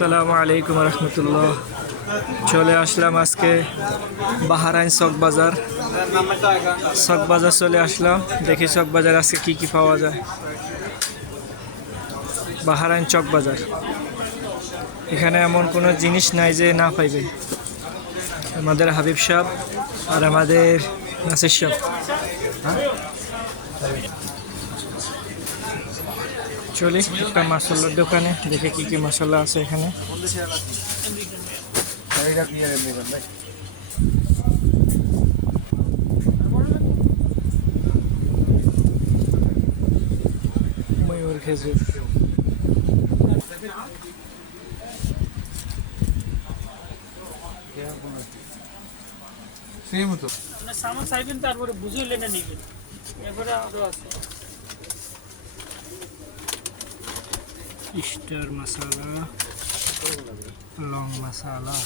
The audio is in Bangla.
আসসালামু আলাইকুম রহমতুল্লাহ। চলে আসলাম আজকে বাহারাইন চক বাজার। চক বাজার চলে আসলাম, দেখি চক বাজার আজকে কি কি পাওয়া যায়। বাহারাইন চক বাজার, এখানে এমন কোনো জিনিস নাই যে না পাইবে। আমাদের হাবিব সাহেব আর আমাদের নাসির সাহেব। চলি একটা মশলার দোকানে, দেখে কি কি মশলা আছে এখানে। ময়ূর খেজুর, সামান চাইবেন, তারপরে বুঝে লেনে নিবেন। এরপরে আরো আছে স্টার মশলা, লং মশলা,